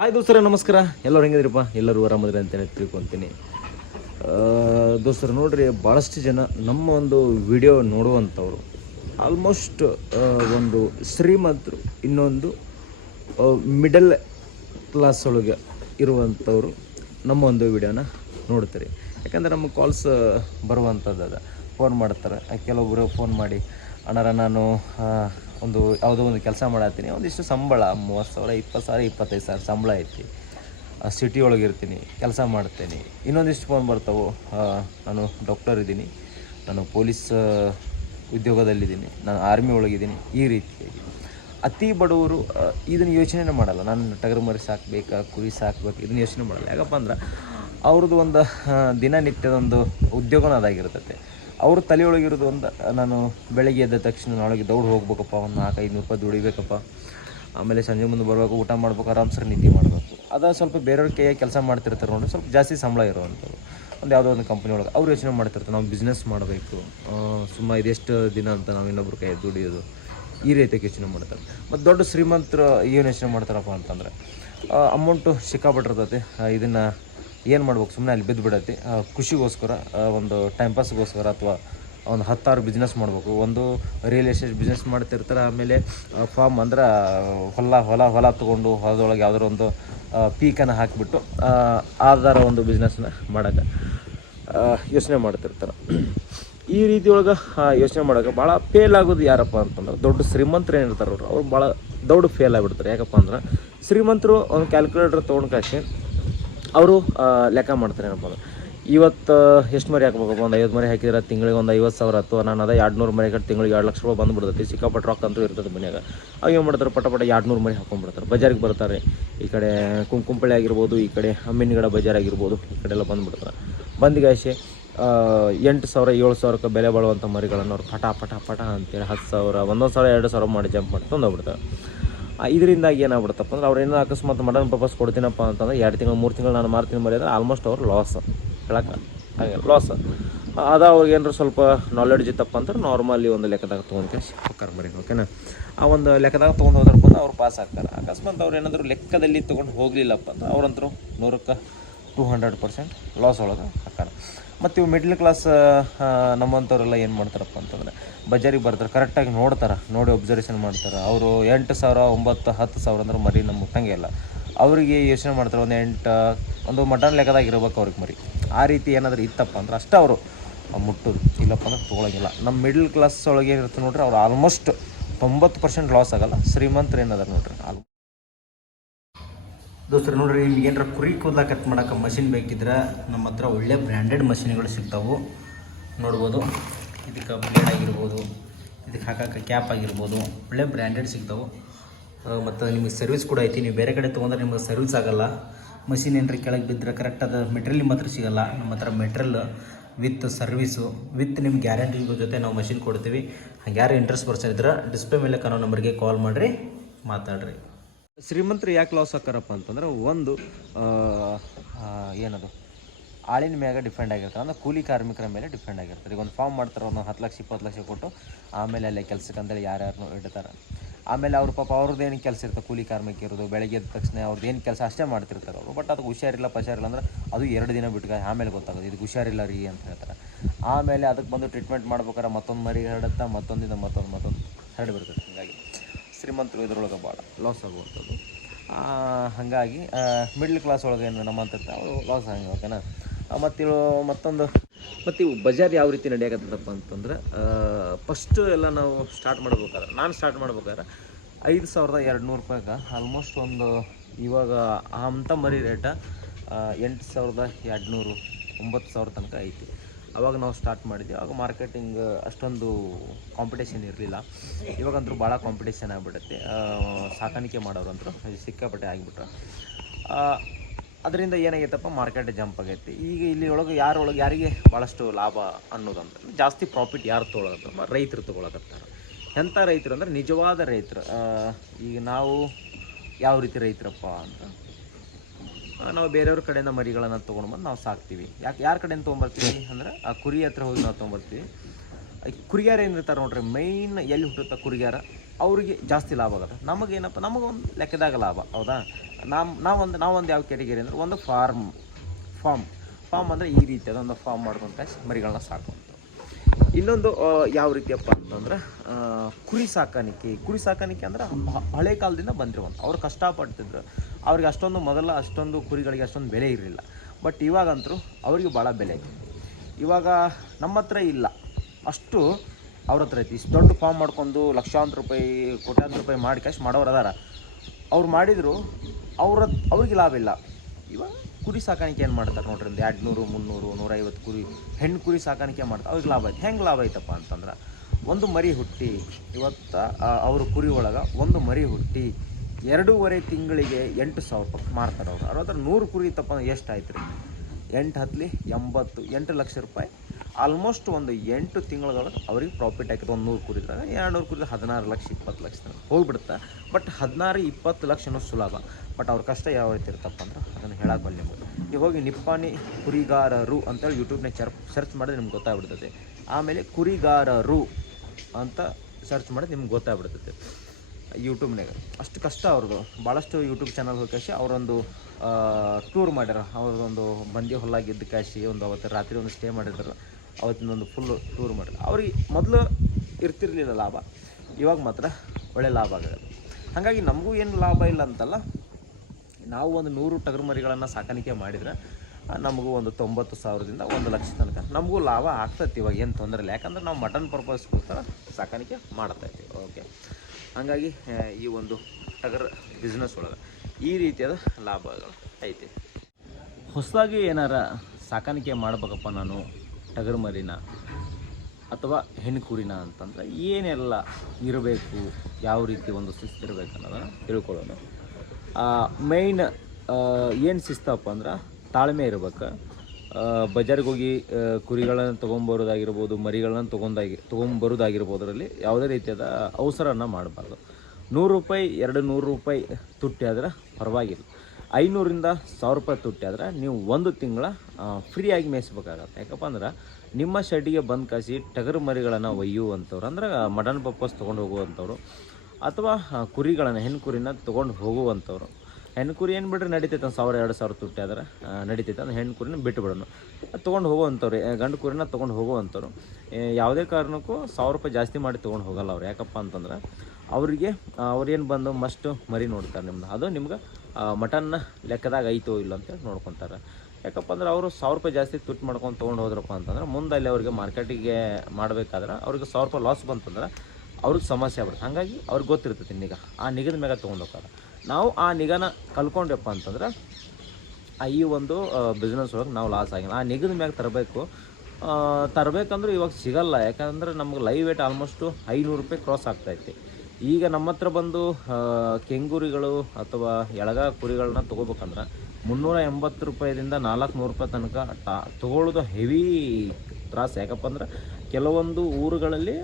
Hi ದೋಸ್ತರ, ನಮಸ್ಕಾರ. ಎಲ್ಲರೂ ಹೆಂಗಿದ್ರಪ್ಪ ಎಲ್ಲರೂ ಆರಾಮದ್ರಿ ಅಂತೇಳಿ ತಿಳ್ಕೊತೀನಿ. ದೋಸ್ತರು, ನೋಡ್ರಿ ಭಾಳಷ್ಟು ಜನ ನಮ್ಮ ಒಂದು ವಿಡಿಯೋ ನೋಡುವಂಥವ್ರು. ಆಲ್ಮೋಸ್ಟ್ ಒಂದು ಶ್ರೀಮಂತರು, ಇನ್ನೊಂದು ಮಿಡಲ್ ಕ್ಲಾಸ್ ಒಳಗೆ ಇರುವಂಥವ್ರು ನಮ್ಮ ಒಂದು ವಿಡಿಯೋನ ನೋಡ್ತಾರೆ. ಯಾಕಂದ್ರೆ ನಮಗೆ ಕಾಲ್ಸ್ ಬರುವಂಥದ್ದು ಫೋನ್ ಮಾಡ್ತಾರೆ. ಕೆಲವೊಬ್ಬರು ಫೋನ್ ಮಾಡಿ ಅಣ್ಣಾರ ನಾನು ಒಂದು, ಯಾವುದೋ ಒಂದು ಕೆಲಸ ಮಾಡತ್ತೀನಿ. ಒಂದಿಷ್ಟು ಸಂಬಳ, ಮೂವತ್ತು ಸಾವಿರ, ಇಪ್ಪತ್ತು ಸಾವಿರ, ಇಪ್ಪತ್ತೈದು ಸಾವಿರ ಸಂಬಳ ಐತಿ. ಸಿಟಿ ಒಳಗೆ ಇರ್ತೀನಿ, ಕೆಲಸ ಮಾಡ್ತೇನೆ. ಇನ್ನೊಂದಿಷ್ಟು ಫೋನ್ ಬರ್ತಾವೆ. ನಾನು ಡಾಕ್ಟರ್ ಇದ್ದೀನಿ. ನಾನು ಪೊಲೀಸ್ ಉದ್ಯೋಗದಲ್ಲಿದ್ದೀನಿ. ನಾನು ಆರ್ಮಿ ಒಳಗಿದ್ದೀನಿ ಈ ರೀತಿಯಾಗಿ. ಅತಿ ಬಡವರು ಇದನ್ನು ಯೋಚನೆ ಮಾಡಲ್ಲ. ನಾನು ಟಗರು ಮರಿ ಸಾಕ್ಬೇಕಾ, ಕುರಿ ಸಾಕ್ಬೇಕು, ಇದನ್ನು ಯೋಚನೆ ಮಾಡಲ್ಲ. ಯಾಕಪ್ಪ ಅಂದ್ರೆ, ಅವ್ರದ್ದು ಒಂದು ದಿನನಿತ್ಯದ ಒಂದು ಉದ್ಯೋಗನ ಅದಾಗಿರ್ತೈತೆ ಅವ್ರ ತಲೆಯೊಳಗಿರೋದು ಒಂದು, ನಾನು ಬೆಳಗ್ಗೆ ಎದ್ದ ತಕ್ಷಣ ನಾಳೆಗೆ ದೌಡ್ ಹೋಗ್ಬೇಕಪ್ಪ, ಒಂದು ನಾಲ್ಕು ಐನೂರು ರೂಪಾಯಿ ದುಡಿಬೇಕಪ್ಪ. ಆಮೇಲೆ ಸಂಜೆ ಮುಂದೆ ಬರಬೇಕು, ಊಟ ಮಾಡ್ಬೇಕು, ಆರಾಮ್ ಸರ್ ನಿದ್ದೆ ಮಾಡಬೇಕು. ಅದ ಸ್ವಲ್ಪ ಬೇರೆಯವ್ರ ಕೈಯಾಗಿ ಕೆಲಸ ಮಾಡ್ತಿರ್ತಾರೆ ನೋಡಿ ಸ್ವಲ್ಪ ಜಾಸ್ತಿ ಸಂಬಳ ಇರುವಂಥದ್ದು. ಒಂದು ಯಾವುದೋ ಒಂದು ಕಂಪ್ನಿ ಒಳಗೆ, ಅವ್ರು ಯೋಚನೆ ಮಾಡ್ತಿರ್ತಾರೆ, ನಾವು ಬಿಸ್ನೆಸ್ ಮಾಡಬೇಕು. ಸುಮ್ಮ ಇದೆಷ್ಟು ದಿನ ಅಂತ ನಾವು ಇನ್ನೊಬ್ರ ಕೈ ದುಡಿಯೋದು, ಈ ರೀತಿಯಾಗಿ ಯೋಚನೆ ಮಾಡ್ತಾರೆ. ಮತ್ತು ದೊಡ್ಡ ಶ್ರೀಮಂತರು ಏನು ಯೋಚನೆ ಮಾಡ್ತಾರಪ್ಪ ಅಂತಂದ್ರೆ ಅಮೌಂಟು ಸಿಕ್ಕಾಪಟ್ಟಿರ್ತೈತೆ ಇದನ್ನು ಏನು ಮಾಡ್ಬೇಕು? ಸುಮ್ಮನೆ ಅಲ್ಲಿ ಬಿದ್ದು ಬಿಡತ್ತೆ. ಖುಷಿಗೋಸ್ಕರ ಒಂದು ಟೈಮ್ ಪಾಸ್ಗೋಸ್ಕರ ಅಥವಾ ಒಂದು ಹತ್ತಾರು ಬಿಸ್ನೆಸ್ ಮಾಡ್ಬೇಕು. ಒಂದು ರಿಯಲ್ ಎಸ್ಟೇಟ್ ಬಿಸ್ನೆಸ್ ಮಾಡ್ತಿರ್ತಾರೆ, ಆಮೇಲೆ ಫಾರ್ಮ್ ಅಂದ್ರೆ ಹೊಲ ಹೊಲ ಹೊಲ ತೊಗೊಂಡು ಹೊಲದೊಳಗೆ ಯಾವ್ದಾರು ಒಂದು ಪೀಕನ್ನು ಹಾಕಿಬಿಟ್ಟು ಆಧಾರ ಒಂದು ಬಿಸ್ನೆಸ್ನ ಮಾಡೋಕ್ಕೆ ಯೋಚನೆ ಮಾಡ್ತಿರ್ತಾರೆ. ಈ ರೀತಿ ಒಳಗೆ ಯೋಚನೆ ಮಾಡೋಕೆ ಭಾಳ ಫೇಲ್ ಆಗೋದು ಯಾರಪ್ಪ ಅಂತಂದ್ರೆ, ದೊಡ್ಡ ಶ್ರೀಮಂತರು ಏನಿರ್ತಾರೆ ಅವರು, ಅವ್ರು ಭಾಳ ದೊಡ್ಡ ಫೇಲ್ ಆಗಿಬಿಡ್ತಾರೆ. ಯಾಕಪ್ಪ ಅಂದ್ರೆ, ಶ್ರೀಮಂತರು ಒಂದು ಕ್ಯಾಲ್ಕುಲೇಟರ್ ತೊಗೊಂಡು ಕಾಶಿ ಅವರು ಲೆಕ್ಕ ಮಾಡ್ತಾರೆ ಏನಪ್ಪ ಅಂದ್ರೆ ಇವತ್ತು ಎಷ್ಟು ಮರಿ ಹಾಕ್ಬೇಕಪ್ಪ ಒಂದು ಐವತ್ತು ಮರಿ ಹಾಕಿದ್ರೆ ತಿಂಗಳಿಗೆ ಒಂದು ಐವತ್ತು ಸಾವಿರ ಅಥವಾ ನಾನು ಅದ ಎರಡು ನೂರು ಮರಿ ಕಟ್ಟಿ ತಿಂಗಳಿಗೆ ಎರಡು ಲಕ್ಷ ರೂಪಾಯಿ ಬಂದುಬಿಡ್ತೈತಿ. ಸಿಕ್ಕಾಪಟ್ಟೆ ರೊಕ್ಕ ಅಂತೂ ಇರ್ತದೆ ಮನ್ಯಾಗ. ಅವು ಏನು ಮಾಡ್ತಾರೆ? ಪಟ ಪಟ ಎರಡು ನೂರು ಮರಿ ಹಾಕೊಂಡ್ಬಿಡ್ತಾರೆ. ಬಜಾರಿಗೆ ಬರ್ತಾರೆ. ಈ ಕಡೆ ಕುಂಕುಂಪಳ್ಳಿ ಆಗಿರ್ಬೋದು, ಈ ಕಡೆ ಅಮ್ಮಿನಗಡ ಬಜಾರ್ ಆಗಿರ್ಬೋದು, ಈ ಕಡೆ ಎಲ್ಲ ಬಂದುಬಿಡ್ತಾರೆ ಬಂದಿಗಾಶೆ ಎಂಟು ಸಾವಿರ, ಏಳು ಸಾವಿರಕ್ಕೆ ಬೆಲೆ ಬಾಳುವಂಥ ಮರಿಗಳನ್ನು ಅವ್ರು ಪಟ ಪಟ ಪಟ ಅಂತೇಳಿ ಹತ್ತು ಸಾವಿರ, ಒಂದೊಂದು ಸಾವಿರ, ಎರಡು ಸಾವಿರ ಮಾಡಿ ಜಂಪ್ ಮಾಡಿ ತಂದೋಗ್ಬಿಡ್ತಾರೆ ಇದರಿಂದಾಗಿ ಏನಾಗ್ಬಿಡುತ್ತಪ್ಪ ಅಂದ್ರೆ ಅವ್ರು ಏನೋ ಅಕಸ್ಮಾತ್ ಮಡನ್ ಪರ್ಪಸ್ ಕೊಡ್ತೀನಪ್ಪ ಅಂತಂದ್ರೆ ಎರಡು ತಿಂಗಳು ಮೂರು ತಿಂಗಳು ನಾನು ಮಾರ್ತೀನಿ ಮರಿ ಅಂದ್ರೆ ಆಲ್ಮೋಸ್ಟ್ ಅವ್ರು ಲಾಸ್ ಹೇಳಕ್ಕೆ? ಹಾಗೆ ಲಾಸ್ ಅದ ಅವ್ರಿಗೆ ಏನಾರು ಸ್ವಲ್ಪ ನಾಲೆಡ್ಜ್ ಇತ್ತಪ್ಪ ಅಂದ್ರೆ ನಾರ್ಮಲಿ ಒಂದು ಲೆಕ್ಕದಾಗ ತೊಗೊಂಡು ಹೋಗ್ತಾರೆ ಮರಿ ಓಕೆನಾ ಆ ಒಂದು ಲೆಕ್ಕದಾಗ ತೊಗೊಂಡು ಹೋದ್ರಪ್ಪ ಅಂದ್ರೆ ಅವ್ರು ಪಾಸ್ ಆಗ್ತಾರೆ. ಅಕಸ್ಮಾತ್ ಅವ್ರು ಏನಾದರೂ ಲೆಕ್ಕದಲ್ಲಿ ತೊಗೊಂಡು ಹೋಗಲಿಲ್ಲಪ್ಪ ಅಂದ್ರೆ ಅವ್ರಂತರೂ ನೂರಕ್ಕೆ ಟೂ ಹಂಡ್ರೆಡ್ ಪರ್ಸೆಂಟ್ ಲಾಸ್ ಒಳಗೆ ಹಾಕಾರ ಮತ್ತು ಇವು ಮಿಡ್ಲ್ ಕ್ಲಾಸ್ ನಮ್ಮಂಥವ್ರೆಲ್ಲ ಏನು ಮಾಡ್ತಾರಪ್ಪ ಅಂತಂದರೆ, ಬಜಾರಿಗೆ ಬರ್ತಾರೆ ಕರೆಕ್ಟಾಗಿ ನೋಡ್ತಾರೆ, ನೋಡಿ ಒಬ್ಸರ್ವೇಷನ್ ಮಾಡ್ತಾರೆ. ಅವರು ಎಂಟು ಸಾವಿರ, ಒಂಬತ್ತು, ಹತ್ತು ಸಾವಿರ ಅಂದ್ರೆ ಮರಿ ನಮ್ಮ ಮುಟ್ಟಂಗೆ ಇಲ್ಲ. ಅವರಿಗೆ ಯೋಚನೆ ಮಾಡ್ತಾರೆ, ಒಂದು ಎಂಟು ಒಂದು ಮಟನ್ ಲೆಕ್ಕದಾಗ ಇರ್ಬೇಕು ಅವ್ರಿಗೆ ಮರಿ. ಆ ರೀತಿ ಏನಾದರೂ ಇತ್ತಪ್ಪ ಅಂದ್ರೆ ಅಷ್ಟೇ ಅವರು. ಮುಟ್ಟೋದು ಇಲ್ಲಪ್ಪ ಅಂದ್ರೆ ತೊಗೊಳಂಗಿಲ್ಲ. ನಮ್ಮ ಮಿಡ್ಲ್ ಕ್ಲಾಸ್ ಒಳಗೆ ಏನಿರುತ್ತೆ ನೋಡ್ರಿ, ಅವ್ರು ಆಲ್ಮೋಸ್ಟ್ ತೊಂಬತ್ತು ಪರ್ಸೆಂಟ್ ಲಾಸ್ ಆಗಲ್ಲ. ಶ್ರೀಮಂತರು ಏನದಾರ ನೋಡ್ರಿ ಆಲ್ ದೋಸ್ತರು, ನೋಡ್ರಿ, ನಿಮ್ಗೆ ಏನಾರ ಕುರಿ ಕೂದಲ ಕಟ್ ಮಾಡೋಕೆ ಮಷಿನ್ ಬೇಕಿದ್ರೆ ನಮ್ಮ ಹತ್ರ ಒಳ್ಳೆ ಬ್ರ್ಯಾಂಡೆಡ್ ಮಷಿನ್ಗಳು ಸಿಗ್ತಾವೆ. ನೋಡ್ಬೋದು. ಇದಕ್ಕೆ ಬ್ಲೇಡ್ ಆಗಿರ್ಬೋದು, ಇದಕ್ಕೆ ಹಾಕೋಕೆ ಕ್ಯಾಪ್ ಆಗಿರ್ಬೋದು, ಒಳ್ಳೆ ಬ್ರ್ಯಾಂಡೆಡ್ ಸಿಗ್ತಾವೆ. ಮತ್ತು ನಿಮಗೆ ಸರ್ವಿಸ್ ಕೂಡ ಐತಿ. ನೀವು ಬೇರೆ ಕಡೆ ತೊಗೊಂಡ್ರೆ ನಿಮಗೆ ಸರ್ವಿಸ್ ಆಗೋಲ್ಲ. ಮಷಿನ್ ಏನಾರ ಕೆಳಗೆ ಬಿದ್ದರೆ ಕರೆಕ್ಟ್ ಅದು ಮೆಟ್ರಿಯಲ್ ನಿಮ್ಮ ಹತ್ರ ಸಿಗಲ್ಲ. ನಮ್ಮ ಹತ್ರ ಮೆಟ್ರಿಯಲ್ ವಿತ್ ಸರ್ವಿಸು ವಿತ್ ನಿಮ್ಮ ಗ್ಯಾರಂಟಿ ಜೊತೆ ನಾವು ಮಷಿನ್ ಕೊಡ್ತೀವಿ. ಹಾಗೆ ಯಾರು ಇಂಟ್ರೆಸ್ಟ್ ಪರ್ಸನ್ ಇದ್ರೆ ಡಿಸ್ಪ್ಲೇ ಮೇಲೆ ಕಾಣೋ ನಂಬರ್ಗೆ ಕಾಲ್ ಮಾಡಿರಿ, ಮಾತಾಡ್ರಿ. ಶ್ರೀಮಂತರು ಯಾಕೆ ಲಾಸ್ ಆಕಾರಪ್ಪ ಅಂತಂದ್ರೆ ಒಂದು ಏನದು, ಆಳಿನ ಮ್ಯಾಗ ಡಿಪೆಂಡ್ ಆಗಿರ್ತಾರೆ ಅಂದ್ರೆ ಕೂಲಿ ಕಾರ್ಮಿಕರ ಮೇಲೆ ಡಿಪೆಂಡ್ ಆಗಿರ್ತಾರೆ. ಈಗ ಒಂದು ಫಾರ್ಮ್ ಮಾಡ್ತಾರೆ, ಒಂದು ಹತ್ತು ಲಕ್ಷ, ಇಪ್ಪತ್ತು ಲಕ್ಷ ಕೊಟ್ಟು ಆಮೇಲೆ ಅಲ್ಲೇ ಕೆಲ್ಸಕ್ಕೆ ಅಂತೇಳಿ ಯಾರ್ಯಾರನ್ನೂ ಇಡ್ತಾರೆ. ಆಮೇಲೆ ಅವ್ರ ಪಾಪ ಅವ್ರದ್ದು ಏನು ಕೆಲಸ ಇರ್ತದೆ? ಕೂಲಿ ಕಾರ್ಮಿಕ ಇರೋದು, ಬೆಳಗ್ಗೆ ಎದ್ದ ತಕ್ಷಣ ಅವ್ರದ್ದು ಏನು ಕೆಲಸ ಅಷ್ಟೇ ಮಾಡ್ತಿರ್ತಾರೆ ಅವರು. ಬಟ್ ಅದಕ್ಕೆ ಹುಷಾರಿಲ್ಲ, ಪಶಾರಿಲ್ಲ ಅಂದ್ರೆ ಅದು ಎರಡು ದಿನ ಬಿಟ್ಟು ಆಮೇಲೆ ಗೊತ್ತಾಗೋದು ಇದು ಹುಷಾರಿಲ್ಲ ರೀ ಅಂತ ಹೇಳ್ತಾರೆ. ಆಮೇಲೆ ಅದಕ್ಕೆ ಬಂದು ಟ್ರೀಟ್ಮೆಂಟ್ ಮಾಡ್ಬೇಕಾರೆ ಮತ್ತೊಂದು ಮರಿ ಹರಡುತ್ತಾ ಮತ್ತೊಂದಿನ ಮತ್ತೊಂದು ಮತ್ತೊಂದು ಹರಡಿ ಬರ್ತದೆ. ಹೀಗಾಗಿ. ಶ್ರೀಮಂತರು ಇದ್ರೊಳಗೆ ಭಾಳ ಲಾಸ್ ಆಗುವಂಥದ್ದು. ಹಾಗಾಗಿ ಮಿಡ್ಲ್ ಕ್ಲಾಸ್ ಒಳಗೆ ಏನು ನಮ್ಮಂತ ಅವರು ಲಾಸ್ ಆಗಂಗೆ ಓಕೆನಾ ಮತ್ತು ಮತ್ತೊಂದು ಮತ್ತು ಇವು ಬಜಾರ್ ಯಾವ ರೀತಿ ನಡೆಯಕತ್ತದಪ್ಪ ಅಂತಂದ್ರೆ ಫಸ್ಟು ಎಲ್ಲ ನಾವು ಸ್ಟಾರ್ಟ್ ಮಾಡ್ಬೇಕಾದ್ರೆ, ನಾನು ಸ್ಟಾರ್ಟ್ ಮಾಡ್ಬೇಕಾದ್ರೆ ಐದು ಸಾವಿರದ ಎರಡು ನೂರು ರೂಪಾಯಿಗೆ ಆಲ್ಮೋಸ್ಟ್ ಒಂದು ಇವಾಗ ಅಂಥ ಮರಿ ರೇಟ ಎಂಟು ಸಾವಿರದ ಎರಡುನೂರು, ಒಂಬತ್ತು ಸಾವಿರ ತನಕ ಐತಿ. ಅವಾಗ ನಾವು ಸ್ಟಾರ್ಟ್ ಮಾಡಿದ್ವಿ. ಆವಾಗ ಮಾರ್ಕೆಟಿಂಗ್ ಅಷ್ಟೊಂದು ಕಾಂಪಿಟೇಷನ್ ಇರಲಿಲ್ಲ. ಇವಾಗಂತೂ ಭಾಳ ಕಾಂಪಿಟೇಷನ್ ಆಗಿಬಿಡುತ್ತೆ. ಸಾಕಾಣಿಕೆ ಮಾಡೋರಂತೂ ಸಿಕ್ಕಾಪಟ್ಟೆ ಆಗಿಬಿಟ್ರೆ. ಅದರಿಂದ ಏನಾಗೈತಪ್ಪ ಮಾರ್ಕೆಟ್ ಜಂಪ್ ಆಗೈತಿ. ಈಗ ಇಲ್ಲಿ ಒಳಗೆ ಯಾರೊಳಗೆ, ಯಾರಿಗೆ ಭಾಳಷ್ಟು ಲಾಭ ಅನ್ನೋದಂದ್ರೆ, ಜಾಸ್ತಿ ಪ್ರಾಫಿಟ್ ಯಾರು ತೊಗೊಳಕತ್ತಮ್ಮ ರೈತರು ತೊಗೊಳಕತ್ತಾರೆ. ಎಂಥ ರೈತರು ಅಂದ್ರೆ ನಿಜವಾದ ರೈತರು. ಈಗ ನಾವು ಯಾವ ರೀತಿ ರೈತರಪ್ಪ ಅಂತ ನಾವು ಬೇರೆಯವ್ರ ಕಡೆಯಿಂದ ಮರಿಗಳನ್ನು ತೊಗೊಂಡು ಬಂದು ನಾವು ಸಾಕ್ತೀವಿ. ಯಾಕೆ ಯಾರ ಕಡೆಯಿಂದ ತೊಗೊಂಬರ್ತೀವಿ ಅಂದ್ರೆ, ಆ ಕುರಿ ಹತ್ರ ಹೋಗಿ ನಾವು ತೊಗೊಂಬರ್ತೀವಿ. ಕುರಿಯಾರ ಕುರಿಗಾರ ಏನಿರ್ತಾರೆ ನೋಡ್ರಿ ಮೈನ್ ಎಲ್ಲಿ ಹುಟ್ಟುತ್ತೆ ಕುರಿಗಾರ ಅವ್ರಿಗೆ ಜಾಸ್ತಿ ಲಾಭ ಆಗುತ್ತೆ. ನಮಗೇನಪ್ಪ ನಮಗೊಂದು ಲೆಕ್ಕದಾಗ ಲಾಭ, ಹೌದಾ? ನಮ್ಮ ನಾವೊಂದು ನಾವೊಂದು ಯಾವ ಕೆಟಗರಿ ಅಂದ್ರೆ, ಒಂದು ಫಾರ್ಮ್ ಫಾರ್ಮ್. ಫಾರ್ಮ್ ಅಂದರೆ ಈ ರೀತಿಯಾದ ಒಂದು ಫಾರ್ಮ್ ಮಾಡ್ಕೊಂತ ಮರಿಗಳನ್ನ ಸಾಕುವಂಥ ಇನ್ನೊಂದು ಯಾವ ರೀತಿಯಪ್ಪ ಅಂತಂದ್ರೆ ಕುರಿ ಸಾಕಾಣಿಕೆ ಕುರಿ ಸಾಕಾಣಿಕೆ ಅಂದ್ರೆ ಹಳೆ ಕಾಲದಿಂದ ಬಂದಿರುವಂಥ ಅವ್ರು ಕಷ್ಟಪಡ್ತಿದ್ರು. ಅವ್ರಿಗೆ ಅಷ್ಟೊಂದು ಮೊದಲ ಅಷ್ಟೊಂದು ಕುರಿಗಳಿಗೆ ಅಷ್ಟೊಂದು ಬೆಲೆ ಇರಲಿಲ್ಲ. ಬಟ್ ಇವಾಗಂತರೂ ಅವ್ರಿಗೆ ಭಾಳ ಬೆಲೆ ಇದೆ ಇವಾಗ ನಮ್ಮ ಹತ್ರ ಇಲ್ಲ. ಅಷ್ಟು ಅವ್ರ ಹತ್ರ ಐತಿ. ಇಷ್ಟು ದೊಡ್ಡ ಫಾರ್ಮ್ ಮಾಡ್ಕೊಂಡು ಲಕ್ಷಾಂತರ ರೂಪಾಯಿ, ಕೋಟ್ಯಾಂತರ ರೂಪಾಯಿ ಮಾಡಿ ಕ್ಯಾಶ್ ಮಾಡೋರು ಅದಾರ. ಅವ್ರು ಮಾಡಿದ್ರು, ಅವ್ರ ಅವ್ರಿಗೆ ಲಾಭ ಇಲ್ಲ. ಇವಾಗ ಕುರಿ ಸಾಕಾಣಿಕೆ ಏನು ಮಾಡ್ತಾರೆ ನೋಡ್ರಿ, ಒಂದು ಎರಡು ನೂರು ಮುನ್ನೂರು, ನೂರೈವತ್ತು ಕುರಿ, ಹೆಣ್ಣು ಕುರಿ ಸಾಕಾಣಿಕೆ ಮಾಡ್ತಾರೆ. ಅವ್ರಿಗೆ ಲಾಭ ಐತೆ. ಹೆಂಗೆ ಲಾಭ ಐತಪ್ಪ ಅಂತಂದ್ರೆ ಒಂದು ಮರಿ ಹುಟ್ಟಿ, ಇವತ್ತು ಅವರು ಕುರಿ ಒಳಗೆ ಒಂದು ಮರಿ ಹುಟ್ಟಿ, ಎರಡೂವರೆ ತಿಂಗಳಿಗೆ ಎಂಟು ಸಾವಿರ ರೂಪಾಯಿ ಮಾರ್ತಾರೆ ಅವ್ರು. ಹತ್ರ ನೂರು ಕುರಿ ತಪ್ಪ ಎಷ್ಟು ಆಯ್ತು ರೀ ಎಂಟು ಹತ್ತಲಿ ಎಂಬತ್ತು, ಎಂಟು ಲಕ್ಷ ರೂಪಾಯಿ. ಆಲ್ಮೋಸ್ಟ್ ಒಂದು ಎಂಟು ತಿಂಗಳೊಳಗೆ ಅವ್ರಿಗೆ ಪ್ರಾಫಿಟ್ ಆಯ್ತದೆ. ಒಂದು ನೂರು ಕುರಿದ್ರಾಗ ಎರಡು ನೂರು ಹದಿನಾರು ಲಕ್ಷ, ಇಪ್ಪತ್ತು ಲಕ್ಷ ತನಕ ಹೋಗ್ಬಿಡುತ್ತೆ. ಬಟ್ ಹದಿನಾರು, ಇಪ್ಪತ್ತು ಲಕ್ಷನೂ ಸುಲಭ. ಬಟ್ ಅವ್ರ ಕಷ್ಟ ಯಾವ ರೀತಿ ಇರ್ತಪ್ಪ ಅಂದ್ರೆ ಅದನ್ನು ಹೇಳಕ್ಕೆ ನಿಮಗೆ. ನೀವು ಹೋಗಿ ನಿಪ್ಪಾಣಿ ಕುರಿಗಾರರು ಅಂತೇಳಿ ಯೂಟ್ಯೂಬ್ನಾಗ ಚರ್ ಸರ್ಚ್ ಮಾಡಿದ್ರೆ ನಿಮ್ಗೆ ಗೊತ್ತಾಗ್ಬಿಡ್ತದೆ. ಆಮೇಲೆ ಕುರಿಗಾರರು ಅಂತ ಸರ್ಚ್ ಮಾಡಿದ್ರೆ ನಿಮ್ಗೆ ಗೊತ್ತಾಗ್ಬಿಡ್ತೈತೆ. ಯೂಟ್ಯೂಬ್ನಾಗ ಅಷ್ಟು ಕಷ್ಟ ಅವ್ರದ್ದು. ಭಾಳಷ್ಟು ಯೂಟ್ಯೂಬ್ ಚಾನಲ್ ಹೋಗಿ ಅವರೊಂದು ಟೂರ್ ಮಾಡ್ಯಾರ. ಅವ್ರದ್ದೊಂದು ಬಂದಿ ಹೊಲಾಗಿದ್ದ ಕಾಶಿ, ಒಂದು ಅವತ್ತು ರಾತ್ರಿ ಒಂದು ಸ್ಟೇ ಮಾಡಿದ್ರು. ಅವತ್ತಿನೊಂದು ಫುಲ್ಲು ಟೂರ್ ಮಾಡಿದ್ರು. ಅವ್ರಿಗೆ ಮೊದಲು ಇರ್ತಿರ್ಲಿಲ್ಲ ಲಾಭ. ಇವಾಗ ಮಾತ್ರ ಒಳ್ಳೆ ಲಾಭ ಆಗಿದೆ. ಹಾಗಾಗಿ ನಮಗೂ ಏನು ಲಾಭ ಇಲ್ಲ ಅಂತಲ್ಲ, ನಾವು ಒಂದು ನೂರು ಟಗರು ಮರಿಗಳನ್ನು ಸಾಕಾಣಿಕೆ ಮಾಡಿದ್ರೆ ನಮಗೂ ಒಂದು ತೊಂಬತ್ತು ಸಾವಿರದಿಂದ ಒಂದು ಲಕ್ಷ ತನಕ. ನಮಗೂ ಲಾಭ ಆಗ್ತೈತಿ ಇವಾಗ, ಏನು ತೊಂದರೆ ಇಲ್ಲ. ಯಾಕಂದ್ರೆ ನಾವು ಮಟನ್ ಪರ್ಪಸ್ಗೋಸ್ಕರ ಸಾಕಾಣಿಕೆ ಮಾಡ್ತಾ ಇದ್ದೀವಿ ಓಕೆ ಹಾಗಾಗಿ ಈ ಒಂದು ಟಗರ್ ಬಿಸ್ನೆಸ್ ಒಳಗೆ ಈ ರೀತಿಯಾದ ಲಾಭಗಳು ಐತಿ. ಹೊಸದಾಗಿ ಏನಾರ ಸಾಕಾಣಿಕೆ ಮಾಡ್ಬೇಕಪ್ಪ ನಾನು, ಟಗರ್ ಮರಿನ ಅಥವಾ ಹೆಣ್ಣು ಅಂತಂದರೆ ಏನೆಲ್ಲ ಇರಬೇಕು, ಯಾವ ರೀತಿ ಒಂದು ಶಿಸ್ತು ಇರಬೇಕು ಅನ್ನೋದನ್ನು ತಿಳ್ಕೊಳ್ಳೋಣ ಮೈನ್ ಏನು ಶಿಸ್ತಪ್ಪ ಅಂದ್ರೆ ತಾಳ್ಮೆ ಇರ್ಬೇಕು. ಬಜಾರಿಗೆ ಹೋಗಿ ಕುರಿಗಳನ್ನು ತೊಗೊಂಬರೋದಾಗಿರ್ಬೋದು, ಮರಿಗಳನ್ನು ತೊಗೊಂಡಾಗಿ ತೊಗೊಂಬರೋದಾಗಿರ್ಬೋದು ಅದರಲ್ಲಿ ಯಾವುದೇ ರೀತಿಯಾದ ಅವಸರನ ಮಾಡಬಾರ್ದು. ನೂರು ರೂಪಾಯಿ, ಎರಡು ನೂರು ರೂಪಾಯಿ ತುಟ್ಟಿ ಆದ್ರೆ ಪರವಾಗಿಲ್ಲ. ಐನೂರಿಂದ ಸಾವಿರ ರೂಪಾಯಿ ತುಟ್ಟಿ ಆದರೆ ನೀವು ಒಂದು ತಿಂಗಳ ಫ್ರೀಯಾಗಿ ಮೇಯಿಸ್ಬೇಕಾಗತ್ತೆ. ಯಾಕಪ್ಪ ಅಂದ್ರೆ ನಿಮ್ಮ ಶೆಡ್ಡಿಗೆ ಬಂದು ಕಾಸಿ ಟಗರು ಮರಿಗಳನ್ನು ಒಯ್ಯುವಂಥವ್ರು, ಅಂದ್ರೆ ಮಟನ್ ಪಪ್ಪಸ್ ತೊಗೊಂಡು ಹೋಗುವಂಥವ್ರು, ಅಥವಾ ಕುರಿಗಳನ್ನು, ಹೆಣ್ಣು ಕುರಿನ ತೊಗೊಂಡು ಹೋಗುವಂಥವ್ರು ಹೆಣ್ಣು ಕುರಿ ಏನು ಬಿಡ್ರಿ ನಡೀತೈತೆ ಒಂದು ಸಾವಿರ, ಎರಡು ಸಾವಿರ ತುಟ್ಟಿ ಆದ್ರೆ ನಡೀತೈತೆ ಅಂದ್ರೆ ಹೆಣ್ಣು ಕುರಿನ ಬಿಟ್ಟು ಬಿಡೋಣ. ತೊಗೊಂಡು ಹೋಗುವಂಥವ್ರು ಗಂಡು ಕುರಿನ ತೊಗೊಂಡು ಹೋಗುವಂಥವ್ರು ಯಾವುದೇ ಕಾರಣಕ್ಕೂ ಸಾವಿರ ರೂಪಾಯಿ ಜಾಸ್ತಿ ಮಾಡಿ ತೊಗೊಂಡು ಹೋಗಲ್ಲ ಅವ್ರು. ಯಾಕಪ್ಪ ಅಂತಂದ್ರೆ ಅವರಿಗೆ ಅವ್ರೇನು ಬಂದು ಮಸ್ಟು ಮರಿ ನೋಡ್ತಾರೆ ನಿಮ್ದು ಅದು ನಿಮ್ಗೆ ಮಟನ್ನ ಲೆಕ್ಕದಾಗ ಐತೋ ಇಲ್ಲ ಅಂತೇಳಿ ನೋಡ್ಕೊತಾರೆ. ಯಾಕಪ್ಪ ಅಂದ್ರೆ ಅವರು ಸಾವಿರ ರೂಪಾಯಿ ಜಾಸ್ತಿ ತುಟ್ಟು ಮಾಡ್ಕೊಂಡು ತೊಗೊಂಡು ಹೋದ್ರಪ್ಪ ಅಂತಂದ್ರೆ ಮುಂದೆ ಅಲ್ಲಿ ಅವ್ರಿಗೆ ಮಾರ್ಕೆಟಿಗೆ ಮಾಡಬೇಕಾದ್ರೆ ಅವ್ರಿಗೆ ಸಾವಿರ ರೂಪಾಯಿ ಲಾಸ್ ಬಂತಂದ್ರೆ ಅವ್ರಿಗೆ ಸಮಸ್ಯೆ ಆಗ್ಬಿಡುತ್ತೆ. ಹಾಗಾಗಿ ಅವ್ರಿಗೆ ಗೊತ್ತಿರ್ತೈತಿ ನಿಗ ಆ ನಿಗದ ಮ್ಯಾಗ ತೊಗೊಂಡು ಹೋಗ್ತಾರೆ. ನಾವು ಆ ನಿಗನ ಕಲ್ಕೊಂಡ್ರಪ್ಪ ಅಂತಂದ್ರೆ ಈ ಒಂದು ಬಿಸ್ನೆಸ್ ಒಳಗೆ ನಾವು ಲಾಸ್ ಆಗಿಲ್ಲ. ಆ ನಿಗದ ಮ್ಯಾಗ ತರಬೇಕು. ತರಬೇಕಂದ್ರೆ ಇವಾಗ ಸಿಗಲ್ಲ. ಯಾಕಂದ್ರೆ ನಮ್ಗೆ ಲೈವ್ ವೇಟ್ ಆಲ್ಮೋಸ್ಟು ಐನೂರು ರೂಪಾಯಿ ಕ್ರಾಸ್ ಆಗ್ತೈತಿ ಈಗ ನಮ್ಮ ಹತ್ರ ಬಂದು ಕೆಂಗುರಿಗಳು ಅಥವಾ ಎಳಗ ಕುರಿಗಳನ್ನ ತೊಗೋಬೇಕಂದ್ರೆ ಮುನ್ನೂರ ಎಂಬತ್ತು ರೂಪಾಯಿದಿಂದ ನಾಲ್ಕು ನೂರು ರೂಪಾಯಿ ತನಕ ಟಾ, ತೊಗೊಳ್ಳೋದು ಹೆವಿ ತ್ರಾಸ. ಯಾಕಪ್ಪ ಅಂದ್ರೆ ಕೆಲವೊಂದು ಊರುಗಳಲ್ಲಿ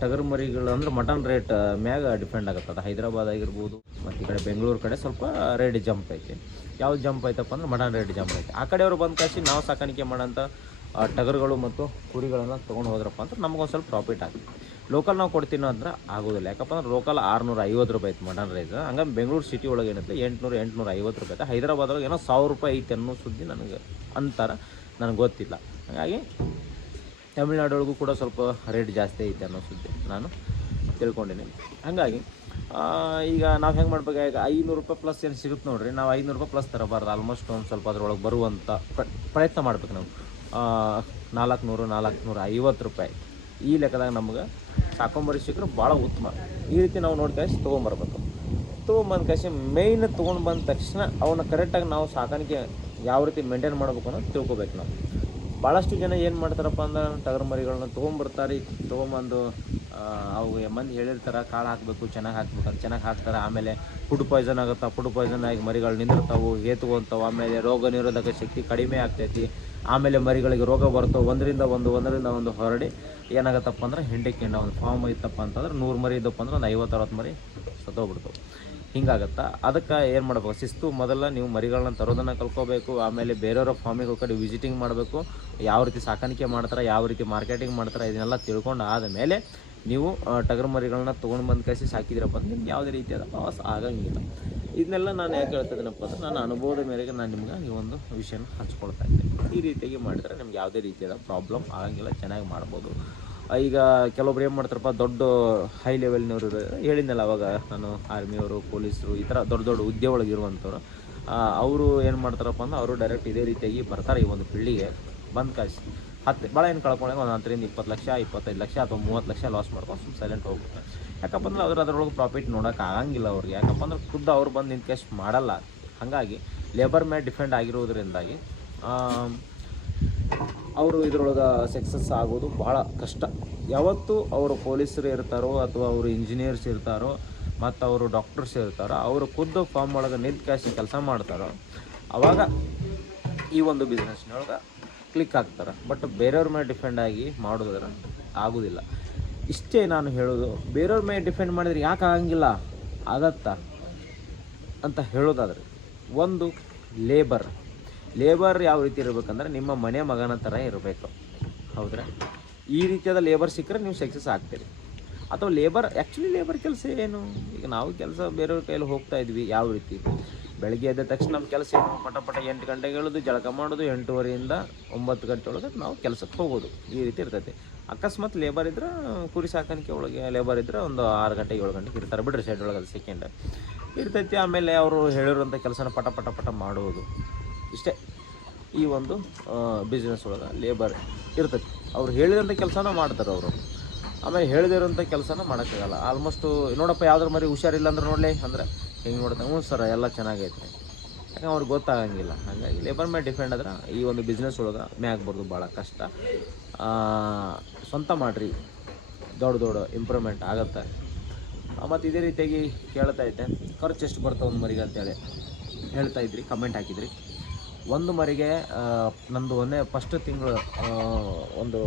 ಟಗರ್ ಮರಿಗಳು ಅಂದ್ರೆ ಮಟನ್ ರೇಟ್ ಮ್ಯಾಗ ಡಿಪೆಂಡ್ ಆಗುತ್ತದೆ. ಹೈದರಾಬಾದ್ ಆಗಿರ್ಬೋದು, ಮತ್ತು ಈ ಕಡೆ ಬೆಂಗಳೂರು ಕಡೆ ಸ್ವಲ್ಪ ರೇಟ್ ಜಂಪ್ ಐತಿ. ಯಾವ ಜಂಪ್ ಐತಪ್ಪ ಅಂದ್ರೆ ಮಟನ್ ರೇಟ್ ಜಂಪ್ ಐತಿ. ಆ ಕಡೆಯವರು ಬಂದ ಕಾಸಿ ನಾವು ಸಾಕಾಣಿಕೆ ಮಾಡೋಂಥ ಟಗರುಗಳು ಮತ್ತು ಕುರಿಗಳನ್ನು ತೊಗೊಂಡು ಹೋದ್ರಪ್ಪ ಅಂದ್ರೆ ನಮಗೊಂದು ಸ್ವಲ್ಪ ಪ್ರಾಫಿಟ್ ಆಗುತ್ತೆ. ಲೋಕಲ್ ನಾವು ಕೊಡ್ತೀನೋ ಅಂದ್ರೆ ಆಗೋದಿಲ್ಲ. ಯಾಕಪ್ಪ ಅಂದ್ರೆ ಲೋಕಲ್ ಆರುನೂರ ಐವತ್ತು ರೂಪಾಯಿ ಐತೆ ಮಟನ್ ರೈಸ್ ಹಂಗೆ ಬೆಂಗಳೂರು ಸಿಟಿ ಒಳಗೆ ಏನೈತೆ ಎಂಟುನೂರು ಎಂಟುನೂರ ಐವತ್ತು ರೂಪಾಯಿ ಐತೆ. ಹೈದರಾಬಾದ್ ಒಳಗೆ ಏನೋ ಸಾವಿರ ರೂಪಾಯಿ ಐತೆ ಅನ್ನೋ ಸುದ್ದಿ ನನಗೆ ಅಂತಾರೆ, ನನಗೆ ಗೊತ್ತಿಲ್ಲ. ಹಾಗಾಗಿ ತಮಿಳ್ನಾಡು ಒಳಗೂ ಕೂಡ ಸ್ವಲ್ಪ ರೇಟ್ ಜಾಸ್ತಿ ಐತೆ ಅನ್ನೋ ಸುದ್ದಿ ನಾನು ತಿಳ್ಕೊಂಡಿದ್ದೀನಿ. ಹಾಗಾಗಿ ಈಗ ನಾವು ಹೆಂಗೆ ಮಾಡ್ಬೇಕು? ಈಗ ಐನೂರು ರೂಪಾಯಿ ಪ್ಲಸ್ ಏನು ಸಿಗುತ್ತೆ ನೋಡ್ರಿ? ನಾವು ಐನೂರು ರೂಪಾಯಿ ಪ್ಲಸ್ ತರಬಾರ್ದು ಆಲ್ಮೋಸ್ಟ್ ಒಂದು ಸ್ವಲ್ಪ ಅದ್ರೊಳಗೆ ಬರುವಂಥ ಪ್ರ- ಪ್ರಯತ್ನ ಮಾಡ್ಬೇಕು ನಾವು. ನಾಲ್ಕು ನಾಲ್ಕುನೂರು, ನಾಲ್ಕುನೂರ ಐವತ್ತು ರೂಪಾಯಿ. ಈ ಲೆಕ್ಕದಾಗ ನಮ್ಗೆ ಸಾಕೊಂಬರಿ ಸಿಕ್ಕರೆ ಭಾಳ ಉತ್ತಮ. ಈ ರೀತಿ ನಾವು ನೋಡಿ ಕಳಿಸಿ ತೊಗೊಂಬರ್ಬೇಕು. ತೊಗೊಂಬಂದ ಕಳಿಸಿ ಮೇಯ್ನ್ ತೊಗೊಂಡು ಬಂದ ತಕ್ಷಣ ಅವನ್ನ ಕರೆಕ್ಟಾಗಿ ನಾವು ಸಾಕಾಣಿಕೆ ಯಾವ ರೀತಿ ಮೇಂಟೈನ್ ಮಾಡ್ಬೇಕು ಅನ್ನೋದು ತಿಳ್ಕೊಬೇಕು ನಾವು. ಭಾಳಷ್ಟು ಜನ ಏನು ಮಾಡ್ತಾರಪ್ಪ ಅಂದ್ರೆ ಟಗರ್ ಮರಿಗಳನ್ನ ತೊಗೊಂಬರ್ತಾರೆ, ತೊಗೊಂಬಂದು ಅವು ಮಂದಿ ಹೇಳಿರ್ತಾರೆ, ಕಾಳು ಹಾಕಬೇಕು, ಚೆನ್ನಾಗಿ ಹಾಕ್ಬೇಕು, ಚೆನ್ನಾಗಿ ಹಾಕ್ತಾರೆ. ಆಮೇಲೆ ಫುಡ್ ಪಾಯ್ಸನ್ ಆಗುತ್ತೆ, ಫುಡ್ ಪಾಯ್ಸನ್ ಆಗಿ ಮರಿಗಳು ನಿಂದಿರ್ತಾವೆ, ಹೇತುವಂತಾವು. ಆಮೇಲೆ ರೋಗ ನಿರೋಧಕ ಶಕ್ತಿ ಕಡಿಮೆ ಆಗ್ತೈತಿ. ಆಮೇಲೆ ಮರಿಗಳಿಗೆ ರೋಗ ಬರ್ತವೆ, ಒಂದರಿಂದ ಒಂದು ಒಂದರಿಂದ ಒಂದು ಹೊರಡಿ. ಏನಾಗತ್ತಪ್ಪ ಅಂದ್ರೆ ಹಿಂಡೆ ಒಂದು ಫಾರ್ಮ್ ಐತಪ್ಪ ಅಂತಂದ್ರೆ ನೂರು ಮರಿ ಇದ್ದಪ್ಪ ಅಂದ್ರೆ ಒಂದು ಐವತ್ತು ಅರವತ್ತು ಮರಿ ಸತ್ತೋಗ್ಬಿಡ್ತಾವೆ. ಹಿಂಗಾಗತ್ತಾ? ಅದಕ್ಕೆ ಏನು ಮಾಡಬೇಕು? ಶಿಸ್ತು ಮೊದಲ ನೀವು ಮರಿಗಳನ್ನ ತರೋದನ್ನು ಕಲ್ಕೋಬೇಕು, ಆಮೇಲೆ ಬೇರೆಯವರ ಫಾರ್ಮಿಗೆ ಕಡೆ ವಿಸಿಟಿಂಗ್ ಮಾಡಬೇಕು, ಯಾವ ರೀತಿ ಸಾಕಾಣಿಕೆ ಮಾಡ್ತಾರೆ, ಯಾವ ರೀತಿ ಮಾರ್ಕೆಟಿಂಗ್ ಮಾಡ್ತಾರೆ, ಇದನ್ನೆಲ್ಲ ತಿಳ್ಕೊಂಡು ಆದಮೇಲೆ ನೀವು ಟಗರ್ ಮರಿಗಳನ್ನ ತೊಗೊಂಡು ಬಂದು ಕಳಿಸಿ ಸಾಕಿದ್ರಪ್ಪ ಅಂದ್ರೆ ನಿಮ್ಗೆ ಯಾವುದೇ ರೀತಿಯಾದ ಪ್ರವಾಸ ಆಗಂಗಿಲ್ಲ. ಇದನ್ನೆಲ್ಲ ನಾನು ಯಾಕೆ ಹೇಳ್ತಿದ್ದೀನಪ್ಪ ಅಂದ್ರೆ ನನ್ನ ಅನುಭವದ ಮೇರೆಗೆ ನಾನು ನಿಮ್ಗೆ ಈ ಒಂದು ವಿಷಯನ ಹಂಚ್ಕೊಳ್ತಾ ಇದ್ದೆ. ಈ ರೀತಿಯಾಗಿ ಮಾಡಿದ್ರೆ ನಿಮ್ಗೆ ಯಾವುದೇ ರೀತಿಯಾದ ಪ್ರಾಬ್ಲಮ್ ಆಗಂಗಿಲ್ಲ, ಚೆನ್ನಾಗಿ ಮಾಡ್ಬೋದು. ಈಗ ಕೆಲವೊಬ್ರು ಏನು ಮಾಡ್ತಾರಪ್ಪ, ದೊಡ್ಡ ಹೈ ಲೆವೆಲ್ನವರು ಹೇಳಿದ್ನಲ್ಲ ಅವಾಗ ನಾನು ಆರ್ಮಿಯವರು ಪೊಲೀಸರು, ಈ ಥರ ದೊಡ್ಡ ದೊಡ್ಡ ಹುದ್ದೆ ಒಳಗೆ ಇರುವಂಥವ್ರು ಅವರು ಏನು ಮಾಡ್ತಾರಪ್ಪ ಅಂದ್ರೆ ಅವರು ಡೈರೆಕ್ಟ್ ಇದೇ ರೀತಿಯಾಗಿ ಬರ್ತಾರೆ ಈ ಒಂದು ಫೀಲ್ಡಿಗೆ ಬಂದು ಕಾಯಿಸಿ ಹತ್ತು ಭಾಳ ಏನು ಕಳ್ಕೊಂಡಾಗ ಒಂದು ಹತ್ತರಿಂದ ಇಪ್ಪತ್ತು ಲಕ್ಷ, ಇಪ್ಪತ್ತೈದು ಲಕ್ಷ ಅಥವಾ ಮೂವತ್ತು ಲಕ್ಷ ಲಾಸ್ ಮಾಡ್ಕೊಂಡು ಸೈಲೆಂಟ್ ಹೋಗ್ಬಿಡ್ತಾರೆ. ಯಾಕಪ್ಪ ಅಂದ್ರೆ ಅದ್ರ ಅದ್ರೊಳಗೆ ಪ್ರಾಫಿಟ್ ನೋಡೋಕೆ ಆಗಂಗಿಲ್ಲ ಅವ್ರಿಗೆ. ಯಾಕಪ್ಪ ಅಂದ್ರೆ ಖುದ್ದು ಅವ್ರು ಬಂದು ನಿಂತು ಕ್ಯಾಶ್ ಮಾಡಲ್ಲ. ಹಾಗಾಗಿ ಲೇಬರ್ ಮೇಲೆ ಡಿಪೆಂಡ್ ಆಗಿರೋದ್ರಿಂದಾಗಿ ಅವರು ಇದ್ರೊಳಗೆ ಸಕ್ಸಸ್ ಆಗೋದು ಭಾಳ ಕಷ್ಟ. ಯಾವತ್ತು ಅವರು ಪೊಲೀಸರು ಇರ್ತಾರೋ ಅಥವಾ ಅವರು ಇಂಜಿನಿಯರ್ಸ್ ಇರ್ತಾರೋ ಮತ್ತು ಅವರು ಡಾಕ್ಟರ್ಸ್ ಇರ್ತಾರೋ, ಅವರು ಖುದ್ದು ಫಾರ್ಮ್ ಒಳಗೆ ನಿಂತು ಕಾಸಿ ಕೆಲಸ ಮಾಡ್ತಾರೋ ಆವಾಗ ಈ ಒಂದು ಬಿಸ್ನೆಸ್ನೊಳಗೆ ಕ್ಲಿಕ್ ಆಗ್ತಾರೆ. ಬಟ್ ಬೇರೆಯವ್ರ ಮೇಲೆ ಡಿಫೆಂಡ್ ಆಗಿ ಮಾಡೋದ್ರ ಆಗೋದಿಲ್ಲ. ಇಷ್ಟೇ ನಾನು ಹೇಳೋದು, ಬೇರೆಯವ್ರ ಮೇಲೆ ಡಿಪೆಂಡ್ ಮಾಡಿದ್ರೆ ಯಾಕೆ ಆಗಂಗಿಲ್ಲ? ಆಗತ್ತ? ಅಂತ ಹೇಳೋದಾದ್ರೆ, ಒಂದು ಲೇಬರ್ ಲೇಬರ್ ಯಾವ ರೀತಿ ಇರಬೇಕಂದ್ರೆ ನಿಮ್ಮ ಮನೆ ಮಗನ ಥರ ಇರಬೇಕು. ಹೌದ್ರಾ? ಈ ರೀತಿಯಾದ ಲೇಬರ್ ಸಿಕ್ಕರೆ ನೀವು ಸಕ್ಸಸ್ ಆಗ್ತೀರಿ. ಅಥವಾ ಲೇಬರ್ ಆ್ಯಕ್ಚುಲಿ ಲೇಬರ್ ಕೆಲಸ ಏನು? ಈಗ ನಾವು ಕೆಲಸ ಬೇರೆಯವ್ರ ಕೈಯಲ್ಲಿ ಹೋಗ್ತಾ ಇದ್ವಿ ಯಾವ ರೀತಿ? ಬೆಳಗ್ಗೆ ಎದ್ದ ತಕ್ಷಣ ನಮ್ಮ ಕೆಲಸ ಏನು? ಪಟ ಪಟ ಎಂಟು ಗಂಟೆಗೆ ಹೇಳೋದು ಜಳಕ ಮಾಡೋದು, ಎಂಟೂವರೆಯಿಂದ ಒಂಬತ್ತು ಗಂಟೆ ಒಳಗೆ ನಾವು ಕೆಲಸಕ್ಕೆ ಹೋಗೋದು. ಈ ರೀತಿ ಇರ್ತೈತೆ. ಅಕಸ್ಮಾತ್ ಲೇಬರ್ ಇದ್ರೆ ಕುರಿ ಸಾಕಾಣಿಕೆ ಒಳಗೆ ಲೇಬರ್ ಇದ್ರೆ ಒಂದು ಆರು ಗಂಟೆ ಏಳು ಗಂಟೆಗೆ ಇರ್ತಾರೆ. ಬಿಡ್ರಿ ಸೈಡ್ ಒಳಗೆ ಅದು ಸೆಕೆಂಡ್ ಇರ್ತೈತಿ, ಆಮೇಲೆ ಅವರು ಹೇಳಿರುವಂಥ ಕೆಲಸನ ಪಟ ಪಟ ಪಟ ಮಾಡುವುದು. ಇಷ್ಟೇ. ಈ ಒಂದು ಬಿಸ್ನೆಸ್ ಒಳಗೆ ಲೇಬರ್ ಇರ್ತೈತಿ. ಅವ್ರು ಹೇಳಿದಂಥ ಕೆಲಸನ ಮಾಡ್ತಾರೆ ಅವರು. ಆಮೇಲೆ ಹೇಳಿದಿರೋಂಥ ಕೆಲಸನ ಮಾಡೋಕ್ಕಾಗಲ್ಲ. ಆಲ್ಮೋಸ್ಟು ನೋಡಪ್ಪ ಯಾವ್ದ್ರ ಮರಿ ಹುಷಾರಿಲ್ಲ ಅಂದ್ರೆ ನೋಡಲಿ. ಅಂದ್ರೆ, ಹೆಂಗೆ ನೋಡ್ತಾ ಹ್ಞೂ ಸರ್, ಎಲ್ಲ ಚೆನ್ನಾಗೈತೆ. ಯಾಕಂದ್ರೆ ಅವ್ರಿಗೆ ಗೊತ್ತಾಗಂಗಿಲ್ಲ. ಹಾಗಾಗಿ ಲೇಬರ್ ಮೇಲೆ ಡಿಪೆಂಡ್ ಆದ್ರೆ ಈ ಒಂದು ಬಿಸ್ನೆಸ್ ಒಳಗೆ ಮ್ಯಾಗ್ಬಾರ್ದು ಭಾಳ ಕಷ್ಟ. ಸ್ವಂತ ಮಾಡಿರಿ. ದೊಡ್ಡ ದೊಡ್ಡ ಇಂಪ್ರೂವ್ಮೆಂಟ್ ಆಗುತ್ತೆ. ಮತ್ತು ಇದೇ ರೀತಿಯಾಗಿ ಕೇಳ್ತಾ ಇದ್ದೆ. ಖರ್ಚು ಎಷ್ಟು ಬರ್ತಾವೆ ಒಂದು ಮರಿಗೆ ಅಂತೇಳಿ ಹೇಳ್ತಾ ಇದ್ರಿ ಕಮೆಂಟ್ ಹಾಕಿದ್ರಿ. ಒಂದು ಮರಿಗೆ ನಂದು ಒಂದೇ ಫಸ್ಟ್ ತಿಂಗಳು ಒಂದು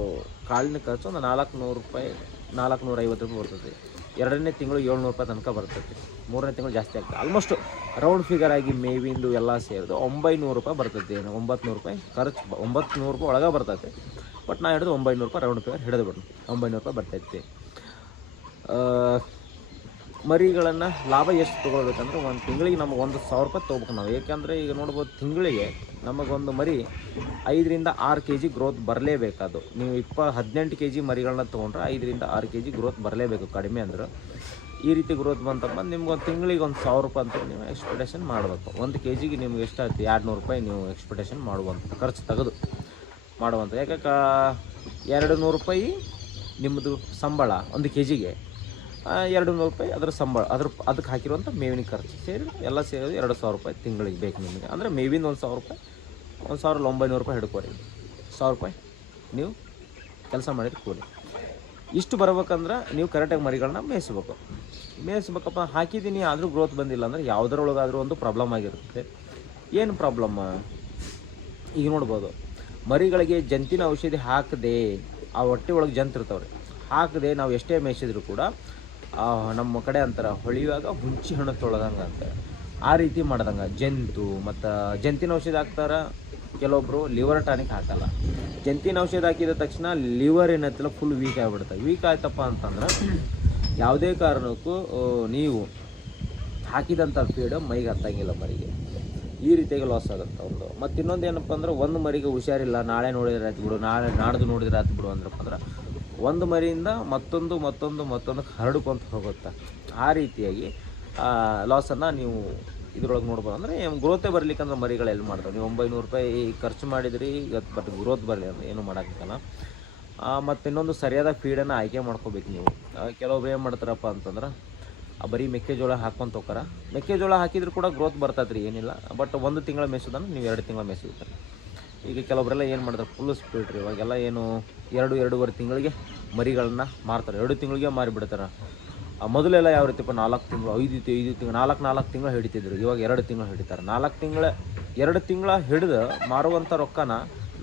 ಕಾಳಿನ ಖರ್ಚು ಒಂದು ನಾಲ್ಕುನೂರು ರೂಪಾಯಿ, ನಾಲ್ಕುನೂರ ಐವತ್ತು ರೂಪಾಯಿ ಬರ್ತೈತಿ ಎರಡನೇ ತಿಂಗಳು ಏಳ್ನೂರು ರೂಪಾಯಿ ತನಕ ಬರ್ತೈತಿ ಮೂರನೇ ತಿಂಗಳು ಜಾಸ್ತಿ ಆಗ್ತದೆ. ಆಲ್ಮೋಸ್ಟ್ ರೌಂಡ್ ಫಿಗರ್ ಆಗಿ ಮೇವಿಂದು ಎಲ್ಲ ಸೇರಿದು ಒಂಬೈನೂರು ರೂಪಾಯಿ ಬರ್ತೈತಿ ಏನು ಒಂಬತ್ತು ರೂಪಾಯಿ ಖರ್ಚು ಒಂಬತ್ತುನೂರು ಒಂಬತ್ತು ನೂರು ರೂಪಾಯಿ ಒಳಗೆ ಬರ್ತೈತಿ ಬಟ್ ನಾ ಹಿಡಿದು ಒಂಬೈನೂರು ರೂಪಾಯಿ ರೌಂಡ್ ಫಿಗರ್ ಹಿಡಿದು ಬಿಡೋಣ ಒಂಬೈನೂರು ರೂಪಾಯಿ ಬರ್ತೈತಿ. ಮರಿಗಳನ್ನು ಲಾಭ ಎಷ್ಟು ತೊಗೊಳ್ಬೇಕಂದ್ರೆ ಒಂದು ತಿಂಗಳಿಗೆ ನಮಗೆ ಒಂದು ಸಾವಿರ ರೂಪಾಯಿ ತೊಗೋಬೇಕು ನಾವು. ಏಕೆಂದರೆ ಈಗ ನೋಡ್ಬೋದು ತಿಂಗಳಿಗೆ ನಮಗೊಂದು ಮರಿ ಐದರಿಂದ ಆರು ಕೆ ಜಿ ಗ್ರೋತ್ ಬರಲೇಬೇಕದು ನೀವು ಇಪ್ಪ ಹದಿನೆಂಟು ಕೆ ಜಿ ಮರಿಗಳನ್ನ ತೊಗೊಂಡ್ರೆ ಐದರಿಂದ ಆರು ಕೆ ಜಿ ಗ್ರೋತ್ ಬರಲೇಬೇಕು ಕಡಿಮೆ ಅಂದ್ರೆ. ಈ ರೀತಿ ಗ್ರೋತ್ ಬಂತಪ್ಪ ನಿಮ್ಗೆ ಒಂದು ತಿಂಗಳಿಗೆ ಒಂದು ಸಾವಿರ ರೂಪಾಯಿ ಅಂತ ನೀವು ಎಕ್ಸ್ಪೆಕ್ಟೇಷನ್ ಮಾಡಬೇಕು. ಒಂದು ಕೆ ಜಿಗೆ ನಿಮ್ಗೆ ಎಷ್ಟಾಯ್ತು ಎರಡು ನೂರು ರೂಪಾಯಿ ನೀವು ಎಕ್ಸ್ಪೆಕ್ಟೇಷನ್ ಮಾಡುವಂಥ ಖರ್ಚು ತೆಗೆದು ಮಾಡುವಂಥ ಯಾಕೆ ಎರಡು ನೂರು ರೂಪಾಯಿ ನಿಮ್ಮದು ಸಂಬಳ ಒಂದು ಕೆ ಜಿಗೆ. ಎರಡು ನೂರು ರೂಪಾಯಿ ಅದರ ಸಂಬಳ, ಅದ್ರ ಅದಕ್ಕೆ ಹಾಕಿರುವಂಥ ಮೇವಿನ ಖರ್ಚು ಸೇರಿ ಎಲ್ಲ ಸೇರೋದು ಎರಡು ಸಾವಿರ ರೂಪಾಯಿ ತಿಂಗಳಿಗೆ ಬೇಕು ನಿಮಗೆ. ಅಂದರೆ ಮೇವಿನ ಒಂದು ಸಾವಿರ ರೂಪಾಯಿ, ಒಂದು ಸಾವಿರದ ಒಂಬೈನೂರು ರೂಪಾಯಿ ಹಿಡ್ಕೋರಿ. ಸಾವಿರ ರೂಪಾಯಿ ನೀವು ಕೆಲಸ ಮಾಡಿದ್ರೆ ಕೂಲಿ. ಇಷ್ಟು ಬರ್ಬೇಕಂದ್ರೆ ನೀವು ಕರೆಕ್ಟಾಗಿ ಮರಿಗಳನ್ನ ಮೇಯಿಸ್ಬೇಕು. ಮೇಯಿಸ್ಬೇಕಪ್ಪ, ಹಾಕಿದ್ದೀನಿ, ಆದರೂ ಗ್ರೋತ್ ಬಂದಿಲ್ಲ ಅಂದರೆ ಯಾವುದರೊಳಗಾದರೂ ಒಂದು ಪ್ರಾಬ್ಲಮ್ ಆಗಿರುತ್ತೆ. ಏನು ಪ್ರಾಬ್ಲಮ್ಮ ಈಗ ನೋಡ್ಬೋದು, ಮರಿಗಳಿಗೆ ಜಂತಿನ ಔಷಧಿ ಹಾಕದೆ, ಆ ಹೊಟ್ಟೆ ಒಳಗೆ ಜಂತು ಇರ್ತಾವ್ರಿ. ಹಾಕದೆ ನಾವು ಎಷ್ಟೇ ಮೇಯಿಸಿದ್ರು ಕೂಡ ನಮ್ಮ ಕಡೆ ಅಂತಾರೆ, ಹೊಳಿಯುವಾಗ ಹುಂಚಿ ಹಣ್ಣು ತೊಳೆದಂಗೆ ಅಂತ ಆ ರೀತಿ ಮಾಡ್ದಂಗೆ. ಜಂತು ಮತ್ತು ಜಂತಿನ ಔಷಧ ಹಾಕ್ತಾರೆ ಕೆಲವೊಬ್ಬರು ಲಿವರ್ ಟಾನಿಕ್ ಹಾಕಲ್ಲ. ಜಂತಿನ ಔಷಧ ಹಾಕಿದ ತಕ್ಷಣ ಲಿವರ್ ಏನಾಯ್ತಲ್ಲ ಫುಲ್ ವೀಕ್ ಆಗಿಬಿಡುತ್ತೆ. ವೀಕ್ ಆಯ್ತಪ್ಪ ಅಂತಂದ್ರೆ ಯಾವುದೇ ಕಾರಣಕ್ಕೂ ನೀವು ಹಾಕಿದಂಥ ಫೀಡ್ ಮೈಗೆ ಹತ್ತಂಗಿಲ್ಲ ಮರಿಗೆ. ಈ ರೀತಿಯಾಗಿ ಲಾಸ್ ಆಗುತ್ತೆ ಒಂದು. ಮತ್ತು ಇನ್ನೊಂದು ಏನಪ್ಪ ಅಂದ್ರೆ, ಒಂದು ಮರಿಗೆ ಹುಷಾರಿಲ್ಲ. ನಾಳೆ ನೋಡಿದ್ರೆ ಆಯ್ತು ಬಿಡು, ನಾಳೆ ನಾಡ್ದು ನೋಡಿದ್ರೆ ಆಯ್ತು ಬಿಡು ಅಂದ್ರಪ್ಪ ಅಂದ್ರೆ ಒಂದು ಮರಿಯಿಂದ ಮತ್ತೊಂದು ಮತ್ತೊಂದು ಮತ್ತೊಂದು ಹರಡ್ಕೊಂತ ಹೋಗುತ್ತೆ. ಆ ರೀತಿಯಾಗಿ ಲಾಸನ್ನು ನೀವು ಇದ್ರೊಳಗೆ ನೋಡ್ಬೋದು. ಅಂದರೆ ಗ್ರೋತೆ ಬರ್ಲಿಕ್ಕಂದ್ರೆ ಮರಿಗಳು ಎಲ್ಲಿ ಮಾಡ್ತಾವೆ? ನೀವು ಒಂಬೈನೂರು ರೂಪಾಯಿ ಖರ್ಚು ಮಾಡಿದ್ರಿ, ಇವತ್ತು ಬಟ್ ಗ್ರೋತ್ ಬರಲಿ ಅಂದರೆ ಏನು ಮಾಡೋಕ್ಕಾಗಲ್ಲ. ಮತ್ತು ಇನ್ನೊಂದು ಸರಿಯಾದ ಫೀಡನ್ನು ಆಯ್ಕೆ ಮಾಡ್ಕೋಬೇಕು ನೀವು. ಕೆಲವೊಬ್ಬರು ಏನು ಮಾಡ್ತಾರಪ್ಪ ಅಂತಂದ್ರೆ ಬರೀ ಮೆಕ್ಕೆಜೋಳ ಹಾಕ್ಕೊಂತ ಹೋಗಾರ ಮೆಕ್ಕೆಜೋಳ ಹಾಕಿದ್ರು ಕೂಡ ಗ್ರೋತ್ ಬರ್ತೈತೆ ಏನಿಲ್ಲ. ಬಟ್ ಒಂದು ತಿಂಗಳ ಮೇಯ್ಸೋದನ್ನು ನೀವು ಎರಡು ತಿಂಗಳ ಮೇಯ್ಸಿರ್ತಾರೆ. ಈಗ ಕೆಲವೊಬ್ಬರೆಲ್ಲ ಏನು ಮಾಡ್ತಾರೆ ಫುಲ್ ಸ್ಪೀಡ್ ರೀ. ಇವಾಗೆಲ್ಲ ಏನು ಎರಡು, ಎರಡೂವರೆ ತಿಂಗಳಿಗೆ ಮರಿಗಳನ್ನ ಮಾರ್ತಾರೆ. ಎರಡು ತಿಂಗಳಿಗೆ ಮಾರಿಬಿಡ್ತಾರೆ. ಮೊದಲೆಲ್ಲ ಯಾವ ರೀತಿಪ್ಪ ನಾಲ್ಕು ತಿಂಗಳು, ಐದು ಐದು ತಿಂಗಳು, ನಾಲ್ಕು ನಾಲ್ಕು ತಿಂಗಳು ಹಿಡಿತಿದ್ರು. ಇವಾಗ ಎರಡು ತಿಂಗಳು ಹಿಡಿತಾರೆ. ನಾಲ್ಕು ತಿಂಗಳ, ಎರಡು ತಿಂಗಳ ಹಿಡಿದು ಮಾರುವಂಥ ರೊಕ್ಕನ